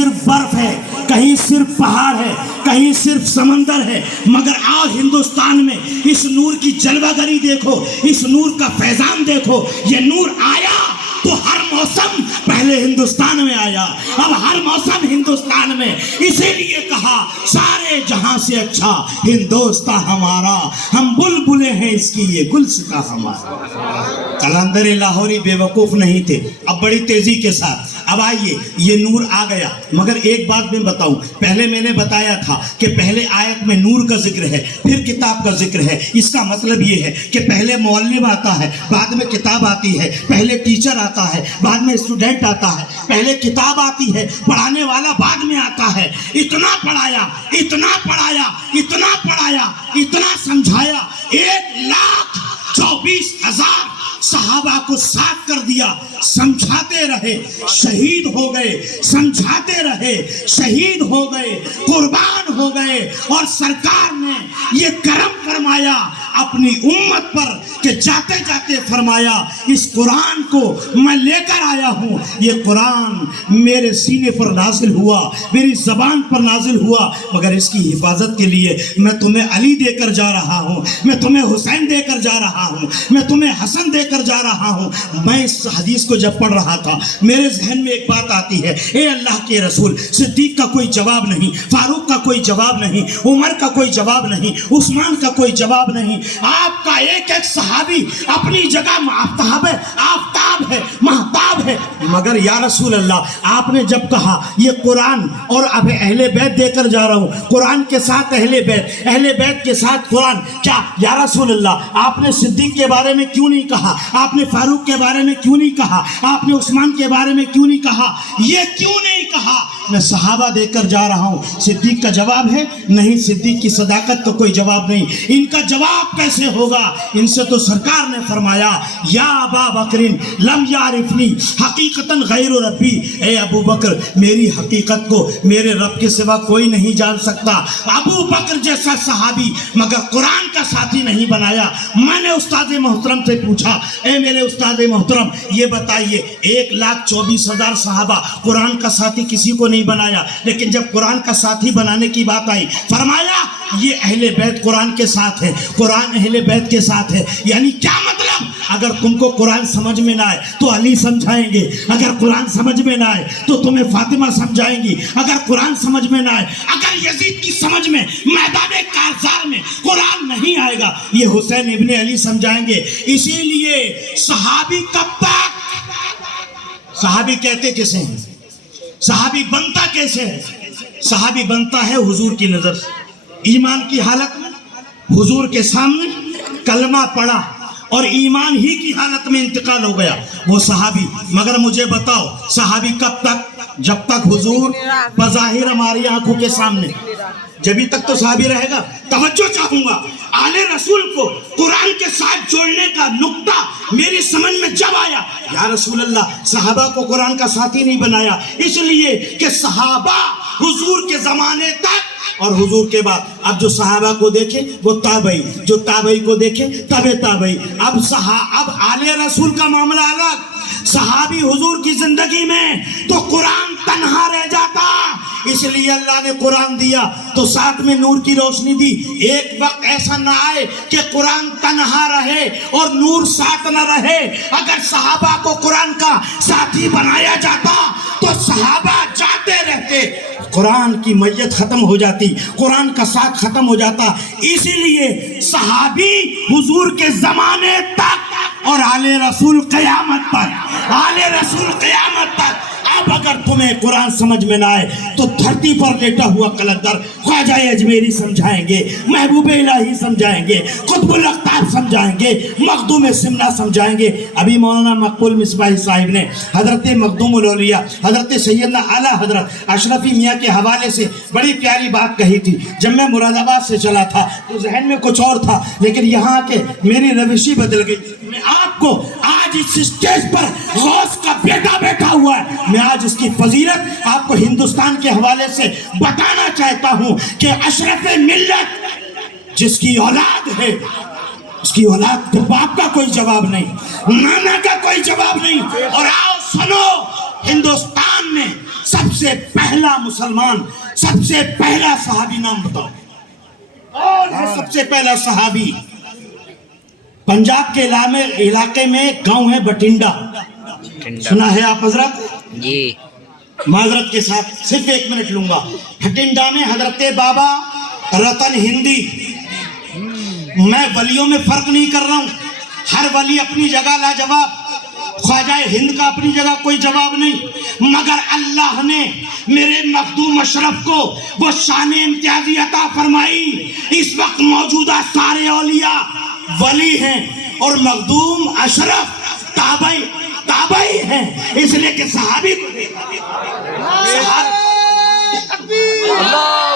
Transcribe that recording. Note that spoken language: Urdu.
صرف برف ہے، کہیں صرف پہاڑ ہے، کہیں صرف سمندر ہے، مگر آج ہندوستان میں اس نور کی جلوہ گری دیکھو، اس نور کا فیضان دیکھو۔ یہ نور آیا تو ہر موسم پہلے ہندوستان میں آیا، اب ہر موسم ہندوستان میں، اسی لیے کہا سارے جہاں سے اچھا ہندوستان ہمارا، ہم بلبلیں ہیں اس کی یہ گلستاں ہمارا۔ قلندر لاہوری بے وقوف نہیں تھے، اب بڑی تیزی کے ساتھ اب آئیے یہ نور آ گیا۔ مگر ایک بات میں بتاؤں، پہلے میں نے بتایا تھا کہ پہلے آیت میں نور کا ذکر ہے، پھر کتاب کا ذکر ہے۔ اس کا مطلب یہ ہے کہ پہلے معلم آتا ہے، بعد میں کتاب آتی ہے، پہلے ٹیچر آتا ہے، بعد میں اسٹوڈنٹ آتا ہے، پہلے کتاب آتی ہے، پڑھانے والا بعد میں آتا ہے۔ اتنا پڑھایا، اتنا پڑھایا، اتنا پڑھایا، اتنا سمجھایا، 1,24,000 صحابہ کو ساتھ کر دیا، سمجھاتے رہے، شہید ہو گئے، سمجھاتے رہے، شہید ہو گئے، قربان ہو گئے، اور سرکار نے یہ کرم فرمایا اپنی امت پر کہ جاتے جاتے فرمایا اس قرآن کو میں لے کر آیا ہوں، یہ قرآن میرے سینے پر نازل ہوا، میری زبان پر نازل ہوا، مگر اس کی حفاظت کے لیے میں تمہیں علی دے کر جا رہا ہوں، میں تمہیں حسین دے کر جا رہا ہوں، میں تمہیں حسن دے کر جا رہا ہوں۔ میں اس حدیث کو جب پڑھ رہا تھا میرے ذہن میں ایک بات آتی ہے، اے اللہ کے رسول، صدیق کا کوئی جواب نہیں، فاروق کا کوئی جواب نہیں، عمر کا کوئی جواب نہیں، عثمان کا کوئی جواب نہیں، آپ کا ایک ایک صحابی اپنی جگہ آفتاب ہے، مہتاب ہے، مگر یا رسول اللہ آپ نے جب کہا یہ قرآن اور اب اہل بیت دے کر جا رہا ہوں، قرآن کے ساتھ اہل بیت کے ساتھ قرآن، کیا یا رسول اللہ آپ نے صدیق کے بارے میں کیوں نہیں کہا؟ آپ نے فاروق کے بارے میں کیوں نہیں کہا؟ آپ نے عثمان کے بارے میں کیوں نہیں کہا؟ یہ کیوں نہیں کہا؟ میں صحابہ دے کر جا رہا ہوں۔ صدیق کا جواب ہے نہیں، صدیق کی صداقت کا کوئی جواب نہیں، ان کا جواب کیسے ہوگا؟ ان سے تو سرکار نے فرمایا یا ابا بکر لم یعرفنی حقیقتاً غیر ربی، اے ابو بکر میری حقیقت کو میرے رب کے سوا کوئی نہیں جان سکتا۔ ابو بکر جیسا صحابی مگر قرآن کا ساتھی نہیں بنایا۔ میں نے استاد محترم سے پوچھا، اے میرے استاد محترم یہ بتائیے 1,24,000 صحابہ قرآن کا ساتھی کسی کو نہیں بنایا، لیکن جب قرآن کا ساتھی بنانے کی بات آئی فرمایا یہ اہل بیت قرآن کے ساتھ ہے، قرآن اہل بیت کے ساتھ ہے۔ یعنی کیا مطلب؟ اگر تم کو قرآن سمجھ میں نہ آئے تو علی سمجھائیں گے، اگر قرآن سمجھ میں نہ آئے تو تمہیں فاطمہ سمجھائیں گی، اگر قرآن سمجھ میں نہ آئے، اگر یزید کی سمجھ میں میدان کارزار میں قرآن نہیں آئے گا یہ حسین ابن علی سمجھائیں گے۔ اسی لیے صحابی کب تک؟ صحابی کہتے کسے ہیں؟ صحابی بنتا کیسے ہے؟ صحابی بنتا ہے حضور کی نظر سے، ایمان کی حالت میں حضور کے سامنے کلمہ پڑھا اور ایمان ہی کی حالت میں انتقال ہو گیا وہ صحابی۔ مگر مجھے بتاؤ صحابی کب تک؟ جب تک حضور بظاہر ہماری آنکھوں کے سامنے، جبھی تک تو صحابی رہے گا۔ توجہ چاہوں گا، آل رسول کو قرآن کے ساتھ جوڑنے کا نقطہ میری سمجھ میں جب آیا، یا رسول اللہ صحابہ کو قرآن کا ساتھی نہیں بنایا اس لیے کہ صحابہ حضور کے زمانے تک اور حضور کے بعد، اب جو صحابہ کو دیکھے وہ تابعی، جو تابعی کو دیکھے تابع تابعی۔ اب آل رسول کا معاملہ الگ، صحابی حضور کی زندگی میں تو قرآن تنہا رہ جاتا، اس لیے اللہ نے قرآن دیا تو ساتھ میں نور کی روشنی دی۔ ایک وقت ایسا نہ آئے کہ قرآن تنہا رہے اور نور ساتھ نہ رہے۔ اگر صحابہ کو قرآن کا ساتھی بنایا جاتا تو صحابہ جاتے رہتے، قرآن کی میت ختم ہو جاتی، قرآن کا ساتھ ختم ہو جاتا۔ اسی لیے صحابی حضور کے زمانے تک اور آل رسول قیامت تک، آل رسول قیامت تک۔ اب اگر تمہیں قرآن سمجھ میں نہ آئے تو دھرتی پر لیٹا ہوا قلندر خواجہ اجمیری سمجھائیں گے، محبوب الہی سمجھائیں گے، قطب الاقطاب سمجھائیں گے، مخدوم سمنہ سمجھائیں گے۔ ابھی مولانا مقبول مصباحی صاحب نے حضرت مخدوم الاولیاء حضرت سیدنا اعلیٰ حضرت اشرفی میاں کے حوالے سے بڑی پیاری بات کہی تھی۔ جب میں مراد آباد سے چلا تھا تو ذہن میں کچھ اور تھا، لیکن یہاں کے میری روشی بدل گئی۔ میں آپ کو آج اس اسٹیج پر غوث کا بیٹا بیٹھا ہوا ہے، میں آج اس کی فضیلت آپ کو ہندوستان کے حوالے سے بتانا چاہتا ہوں کہ اشرف ملت جس کی اولاد ہے، اس کی اولاد کے باپ کا کوئی جواب نہیں، نانا کا کوئی جواب نہیں۔ اور آؤ سنو، ہندوستان میں سب سے پہلا مسلمان، سب سے پہلا صحابی نام بتاؤ کون ہے؟ سب سے پہلا صحابی پنجاب کے علاقے میں ایک گاؤں ہے بٹنڈا، سنا ہے آپ حضرت؟ جی معذرت کے ساتھ صرف 1 منٹ لوں گا. بھٹنڈا میں حضرت بابا رتن ہندی، میں ولیوں میں فرق نہیں کر رہا ہوں، ہر ولی اپنی جگہ لاجواب، خواجہ ہند کا اپنی جگہ کوئی جواب نہیں، مگر اللہ نے میرے مخدوم اشرف کو وہ شان امتیازی عطا فرمائی. اس وقت موجودہ سارے اولیاء ولی ہیں اور مخدوم اشرف تابعی ہیں، اس لیے کہ صحابی کو اللہ